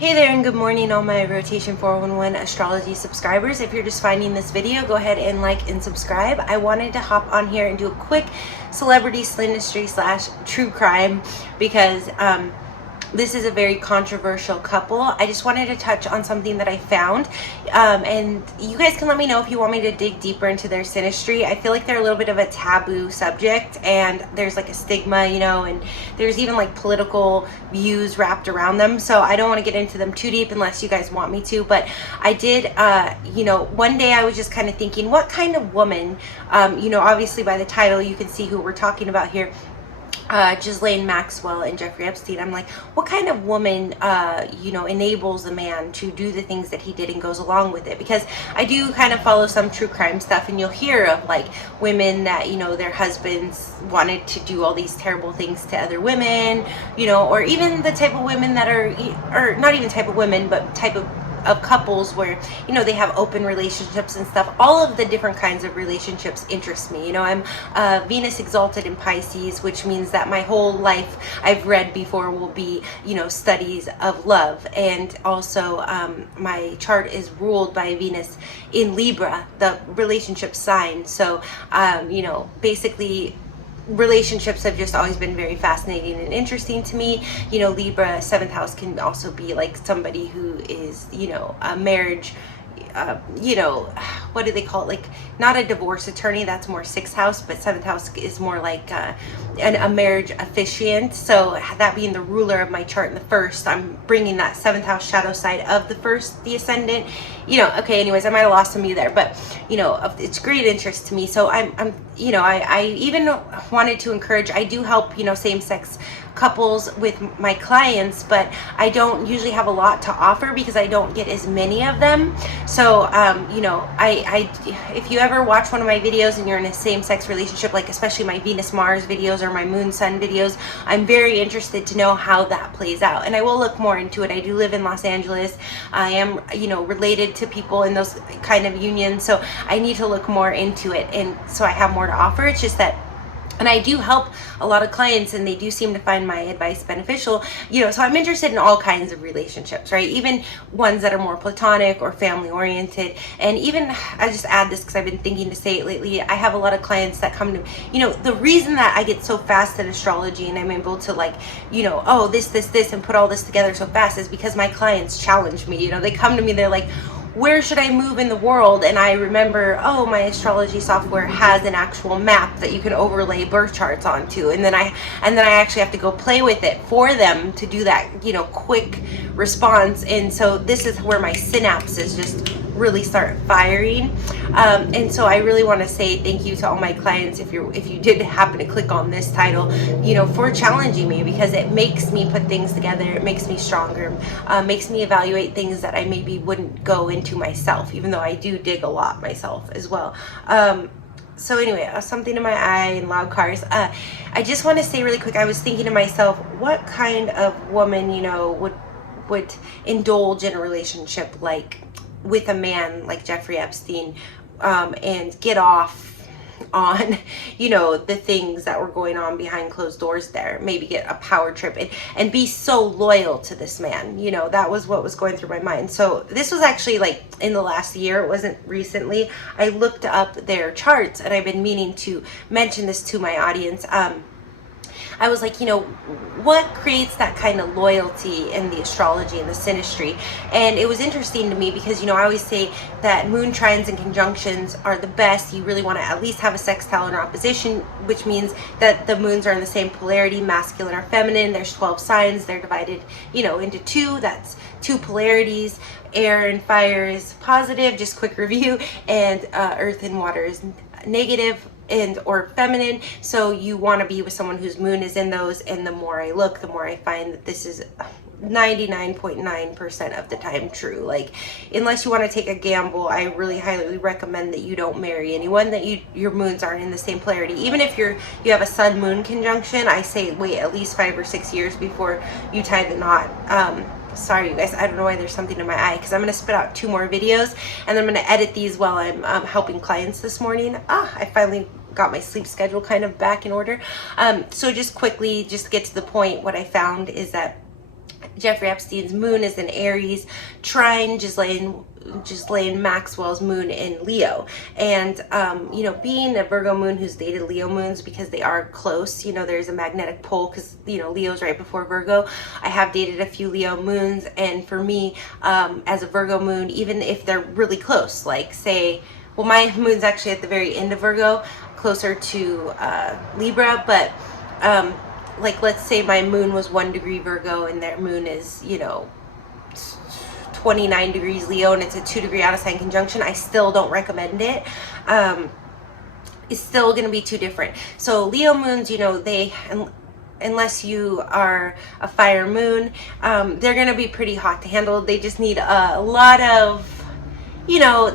Hey there and good morning all my Rotation 411 Astrology subscribers. If you're just finding this video, go ahead and like and subscribe. I wanted to hop on here and do a quick celebrity synastry / true crime because this is a very controversial couple. I just wanted to touch on something that I found, and you guys can let me know if you want me to dig deeper into their synastry. I feel like they're a little bit of a taboo subject, and there's like a stigma, you know, and there's even like political views wrapped around them. So I don't want to get into them too deep unless you guys want me to. But I did, you know, one day I was just kind of thinking, what kind of woman, you know, obviously by the title you can see who we're talking about here. Ghislaine, Maxwell, and Jeffrey Epstein. I'm like, what kind of woman, you know, enables a man to do the things that he did and goes along with it? Because I do kind of follow some true crime stuff, and you'll hear of like women that, you know, their husbands wanted to do all these terrible things to other women, you know, or even the type of women that are, or not even type of women, but type of couples where, you know, they have open relationships and stuff. All of the different kinds of relationships interest me. You know, I'm Venus exalted in Pisces, which means that my whole life I've read before will be, you know, studies of love. And also my chart is ruled by Venus in Libra, the relationship sign. So you know, basically relationships have just always been very fascinating and interesting to me. You know, Libra 7th house can also be like somebody who is, you know, a marriage, you know, what do they call it? Like, not a divorce attorney, that's more 6th house, but 7th house is more like a marriage officiant. So that being the ruler of my chart in the first, I'm bringing that 7th house shadow side of the first, the ascendant. You know, okay, anyways, I might have lost some of you there, but you know, it's great interest to me. So I'm you know, I even wanted to encourage, I do help, you know, same-sex couples with my clients, but I don't usually have a lot to offer because I don't get as many of them. So you know, if you ever watch one of my videos and you're in a same-sex relationship, like especially my Venus Mars videos or my Moon Sun videos, I'm very interested to know how that plays out, and I will look more into it. I do live in Los Angeles. I am, you know, related to people in those kind of unions, so I need to look more into it, and so I have more to offer. It's just that, and I do help a lot of clients, and they do seem to find my advice beneficial, you know, so I'm interested in all kinds of relationships, right? Even ones that are more platonic or family oriented. And even, I just add this because I've been thinking to say it lately, I have a lot of clients that come to, you know, the reason that I get so fast at astrology and I'm able to, like, you know, oh, this, and put all this together so fast is because my clients challenge me. You know, they come to me, they're like, where should I move in the world? And I remember, oh, my astrology software has an actual map that you can overlay birth charts onto, and then I actually have to go play with it for them to do that, you know, quick response. And so this is where my synapses just really start firing. And so I really want to say thank you to all my clients, if you did happen to click on this title, you know, for challenging me, because it makes me put things together, it makes me stronger, makes me evaluate things that I maybe wouldn't go into myself, even though I do dig a lot myself as well. So anyway, something in my eye and loud cars. I just want to say really quick, I was thinking to myself, what kind of woman, you know, would indulge in a relationship like with a man like Jeffrey Epstein, and get off on, you know, the things that were going on behind closed doors there, maybe get a power trip and be so loyal to this man. You know, that was what was going through my mind. So this was actually like in the last year, it wasn't recently. I looked up their charts, and I've been meaning to mention this to my audience. I was like, you know, what creates that kind of loyalty in the astrology and the synastry? And it was interesting to me because, you know, I always say that moon trines and conjunctions are the best. You really want to at least have a sextile in opposition, which means that the moons are in the same polarity, masculine or feminine. There's 12 signs. They're divided, you know, into two. That's two polarities. Air and fire is positive, just quick review, and earth and water is negative and or feminine. So you want to be with someone whose moon is in those, and the more I look, the more I find that this is 99.9% of the time true. Like, unless you want to take a gamble, I really highly recommend that you don't marry anyone that your moons aren't in the same polarity. Even if you have a sun moon conjunction, I say wait at least 5 or 6 years before you tie the knot. Sorry you guys, I don't know why there's something in my eye, because I'm going to spit out 2 more videos, and I'm going to edit these while I'm helping clients this morning. I finally got my sleep schedule kind of back in order. So just quickly, just to get to the point, what I found is that Jeffrey Epstein's moon is in Aries, trine Ghislaine Maxwell's moon in Leo. And, you know, being a Virgo moon who's dated Leo moons, because they are close, you know, there's a magnetic pole because, you know, Leo's right before Virgo. I have dated a few Leo moons, and for me, as a Virgo moon, even if they're really close, like say, well, my moon's actually at the very end of Virgo, closer to Libra, but like let's say my moon was 1 degree Virgo and their moon is, you know, 29 degrees Leo, and it's a 2 degree out of sign conjunction, I still don't recommend it. It's still going to be too different. So Leo moons, you know, they, unless you are a fire moon, they're going to be pretty hot to handle. They just need a lot of, you know,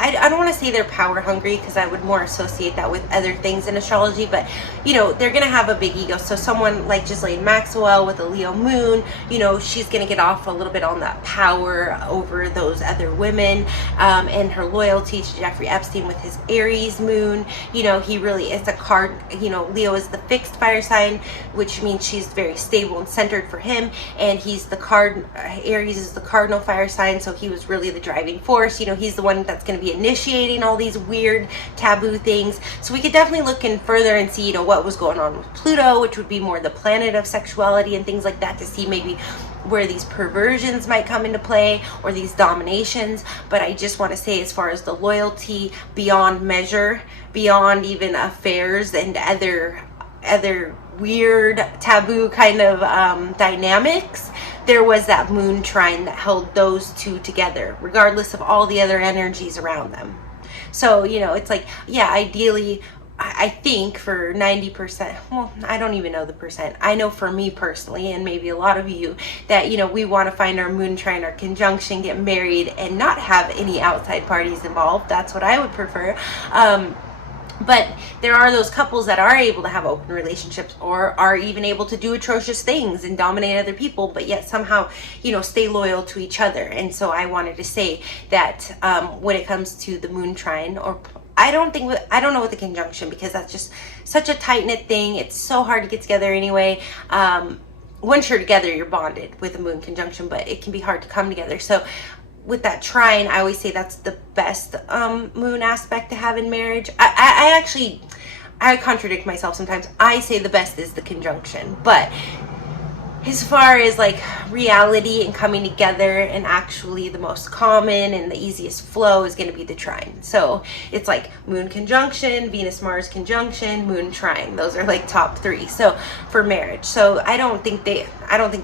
I don't want to say they're power hungry, because I would more associate that with other things in astrology, but you know, they're gonna have a big ego. So someone like Ghislaine Maxwell with a Leo moon, you know, she's gonna get off a little bit on that power over those other women, and her loyalty to Jeffrey Epstein with his Aries moon. You know, he really is a card, you know, Leo is the fixed fire sign, which means she's very stable and centered for him, and he's the Aries is the cardinal fire sign, so he was really the driving force. You know, he's the one that's going to be initiating all these weird taboo things. So we could definitely look in further and see, you know, what was going on with Pluto, which would be more the planet of sexuality and things like that, to see maybe where these perversions might come into play or these dominations. But I just want to say, as far as the loyalty beyond measure, beyond even affairs and other weird taboo kind of dynamics, there was that moon trine that held those two together, regardless of all the other energies around them. So, you know, it's like, yeah, ideally, I think for 90%, well, I don't even know the percent. I know for me personally, and maybe a lot of you, that, you know, we want to find our moon trine, our conjunction, get married, and not have any outside parties involved. That's what I would prefer. But there are those couples that are able to have open relationships, or are even able to do atrocious things and dominate other people, but yet somehow, you know, stay loyal to each other. And so I wanted to say that when it comes to the moon trine, or I don't know with the conjunction, because that's just such a tight-knit thing. It's so hard to get together anyway. Once you're together, you're bonded with a moon conjunction, but it can be hard to come together. So with that trine, I always say that's the best moon aspect to have in marriage. I contradict myself sometimes. I say the best is the conjunction, but as far as like reality and coming together, and actually the most common and the easiest flow is going to be the trine. So it's like moon conjunction, Venus Mars conjunction, moon trine. Those are like top 3. So for marriage. So I don't think they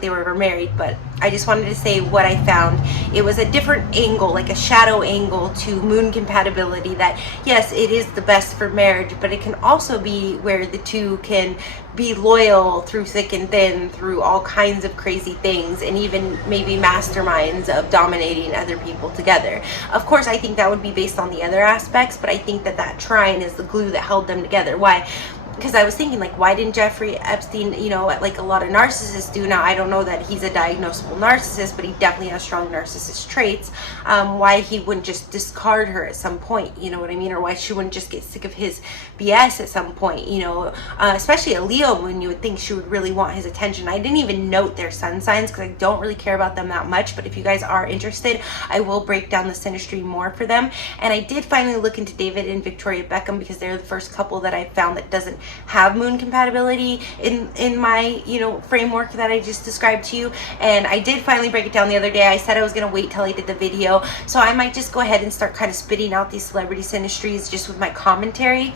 were ever married, but I just wanted to say what I found. It was a different angle, like a shadow angle to moon compatibility, that yes, it is the best for marriage, but it can also be where the two can be loyal through thick and thin, through all kinds of crazy things, and even maybe masterminds of dominating other people together. Of course, I think that would be based on the other aspects, but I think that trine is the glue that held them together. Why? Because I was thinking, like, why didn't Jeffrey Epstein, you know, like a lot of narcissists do? Now, I don't know that he's a diagnosable narcissist, but he definitely has strong narcissist traits. Why he wouldn't just discard her at some point, you know what I mean? Or why she wouldn't just get sick of his BS at some point, you know? Especially a Leo moon, you would think she would really want his attention. I didn't even note their sun signs because I don't really care about them that much, but if you guys are interested, I will break down the Synastry more for them. And I did finally look into David and Victoria Beckham, because they're the first couple that I found that doesn't have moon compatibility in my, you know, framework that I just described to you. And I did finally break it down the other day. I said I was going to wait till I did the video, so I might just go ahead and start kind of spitting out these celebrity synastries just with my commentary,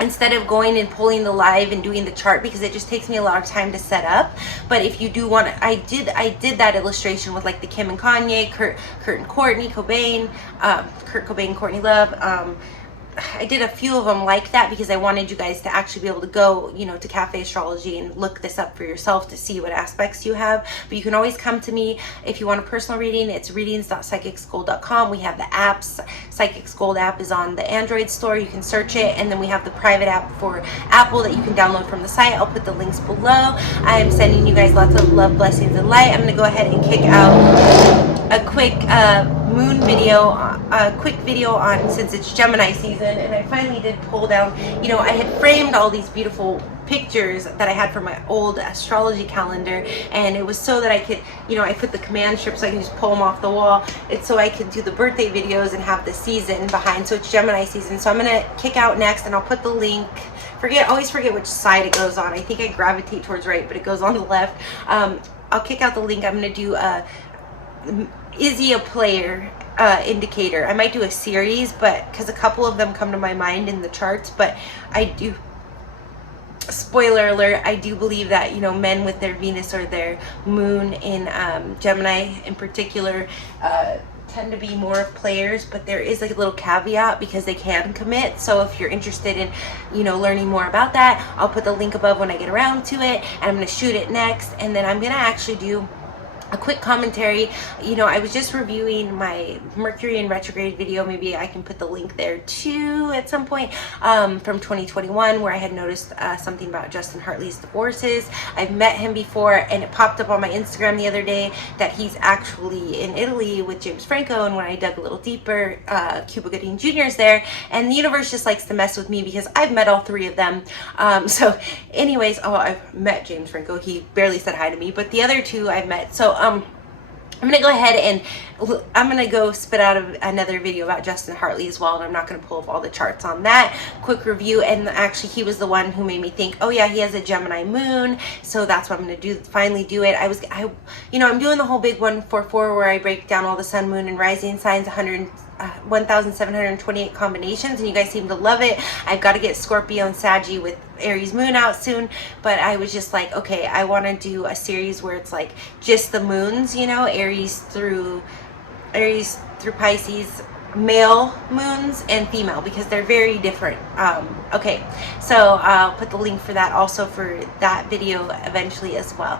instead of going and pulling the live and doing the chart, because it just takes me a lot of time to set up. But if you do want to, I did that illustration with like the Kim and Kanye, Kurt and Courtney Cobain, Kurt Cobain, Courtney Love. I did a few of them like that because I wanted you guys to actually be able to go, you know, to Cafe Astrology and look this up for yourself to see what aspects you have. But you can always come to me if you want a personal reading. It's readings.psychicsgold.com. We have the apps. Psychics Gold app is on the Android store. You can search it. And then we have the private app for Apple that you can download from the site. I'll put the links below. I am sending you guys lots of love, blessings, and light. I'm going to go ahead and kick out a quick moon video, a quick video on, since it's Gemini season, and I finally did pull down, you know, I had framed all these beautiful pictures that I had from my old astrology calendar, and it was so that I could, you know, I put the command strip so I can just pull them off the wall. It's so I could do the birthday videos and have the season behind. So it's Gemini season. So I'm gonna kick out next, and I'll put the link. Always forget which side it goes on. I think I gravitate towards right, but it goes on the left. I'll kick out the link. I'm gonna do is he a player indicator. I might do a series, but because a couple of them come to my mind in the charts, but I do, spoiler alert, I do believe that, you know, men with their Venus or their moon in Gemini in particular tend to be more players, but there is like a little caveat because they can commit. So if you're interested in, you know, learning more about that, I'll put the link above when I get around to it, and I'm going to shoot it next, and then I'm going to actually do a quick commentary. You know, I was just reviewing my Mercury in retrograde video. Maybe I can put the link there too at some point, from 2021, where I had noticed something about Justin Hartley's divorces. I've met him before, and it popped up on my Instagram the other day that he's actually in Italy with James Franco, and when I dug a little deeper, Cuba Gooding Jr. is there, and the universe just likes to mess with me because I've met all three of them. So anyways, oh, I've met James Franco. He barely said hi to me, but the other two I've met. So I'm going to go ahead and I'm going to go spit out another video about Justin Hartley as well, and I'm not going to pull up all the charts on that. Quick review, and actually he was the one who made me think, oh yeah, he has a Gemini moon, so that's what I'm going to do, finally do it. You know, I'm doing the whole big 144 where I break down all the sun, moon, and rising signs, 1,728 combinations, and you guys seem to love it. I've got to get Scorpio and Saggy with Aries moon out soon, but I was just like, okay, I want to do a series where it's like just the moons, you know, Aries through Pisces, male moons and female, because they're very different. Okay, so I'll put the link for that also for that video eventually as well.